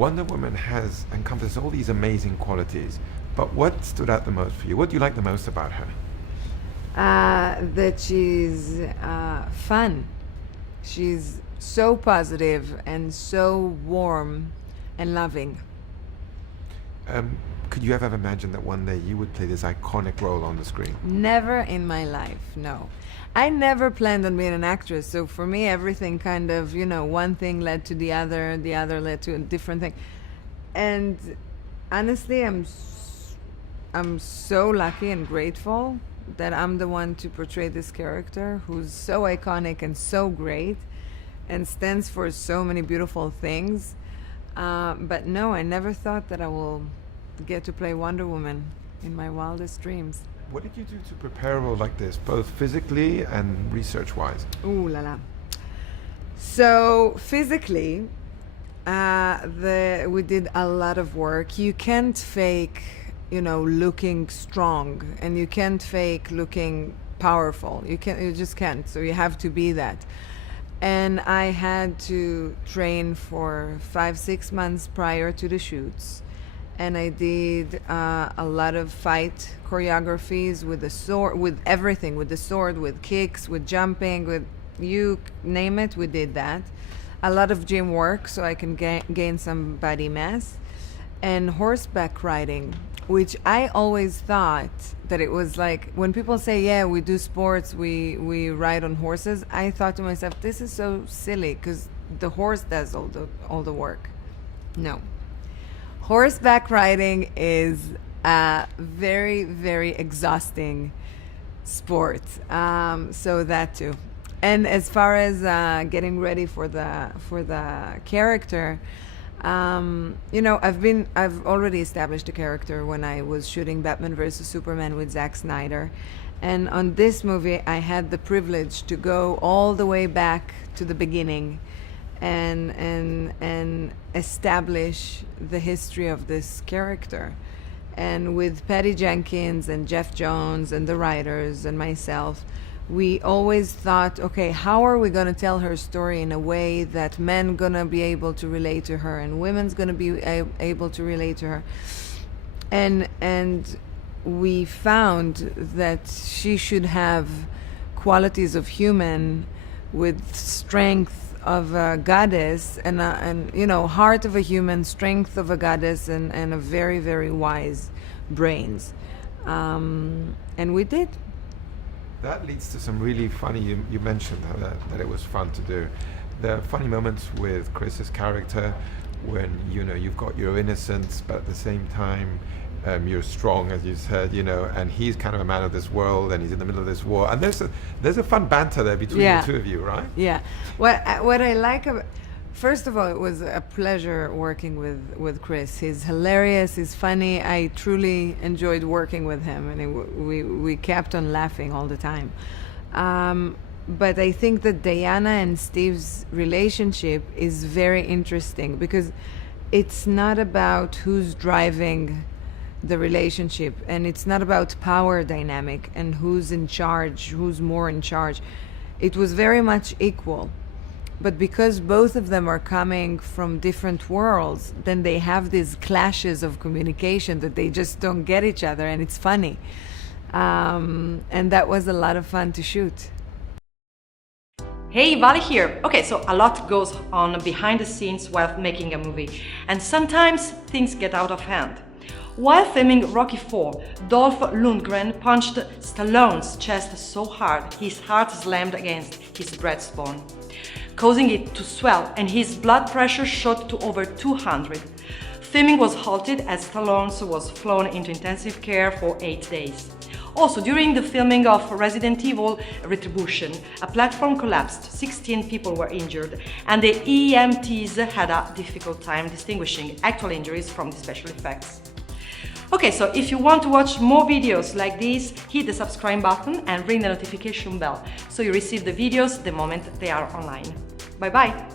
Wonder Woman encompasses all these amazing qualities, but what stood out the most for you? What do you like the most about her? That she's fun. She's so positive and so warm and loving. Could you ever have imagined that one day you would play this iconic role on the screen? Never in my life, no. I never planned on being an actress, so for me everything kind of, one thing led to the other led to a different thing. And honestly, I'm so lucky and grateful that I'm the one to portray this character who's so iconic and so great and stands for so many beautiful things. But no, I never thought that I will get to play Wonder Woman in my wildest dreams. What did you do to prepare a role like this, both physically and research-wise? Ooh la la. So physically, we did a lot of work. You can't fake, looking strong, and you can't fake looking powerful. You just can't. So you have to be that. And I had to train for 5-6 months prior to the shoots. And I did a lot of fight choreographies with the sword, with everything, with the sword, with kicks, with jumping, with you name it, we did that. A lot of gym work so I can gain some body mass. And horseback riding, which I always thought that it was like, when people say, yeah, we do sports, we ride on horses, I thought to myself, this is so silly because the horse does all the work. No. Horseback riding is a very, very exhausting sport. So that too. And as far as getting ready for the character, I've already established a character when I was shooting Batman vs Superman with Zack Snyder, and on this movie I had the privilege to go all the way back to the beginning and establish the history of this character. And with Patty Jenkins and Jeff Jones and the writers and myself, we always thought, okay, how are we going to tell her story in a way that men going to be able to relate to her and women's going to be able to relate to her? And we found that she should have qualities of human with strength of a goddess and heart of a human, strength of a goddess, and a very, very wise brains. And we did. That leads to some really funny, you mentioned that it was fun to do. The funny moments with Chris's character when, you've got your innocence, but at the same time, you're strong, as you said, and he's kind of a man of this world and he's in the middle of this war. And there's a fun banter there between the two of you, right? Yeah. What I like about, first of all, it was a pleasure working with Chris. He's hilarious, he's funny. I truly enjoyed working with him, and we kept on laughing all the time. But I think that Diana and Steve's relationship is very interesting because it's not about who's driving the relationship, and it's not about power dynamic and who's in charge, who's more in charge. It was very much equal. But because both of them are coming from different worlds, then they have these clashes of communication that they just don't get each other, and it's funny. And that was a lot of fun to shoot. Hey, Vali here. Okay, so a lot goes on behind the scenes while making a movie, and sometimes things get out of hand. While filming Rocky IV, Dolph Lundgren punched Stallone's chest so hard his heart slammed against his breastbone, causing it to swell, and his blood pressure shot to over 200. Filming was halted as Stallone was flown into intensive care for 8 days. Also, during the filming of Resident Evil Retribution, a platform collapsed, 16 people were injured, and the EMTs had a difficult time distinguishing actual injuries from the special effects. Okay, so if you want to watch more videos like these, hit the subscribe button and ring the notification bell so you receive the videos the moment they are online. Bye bye!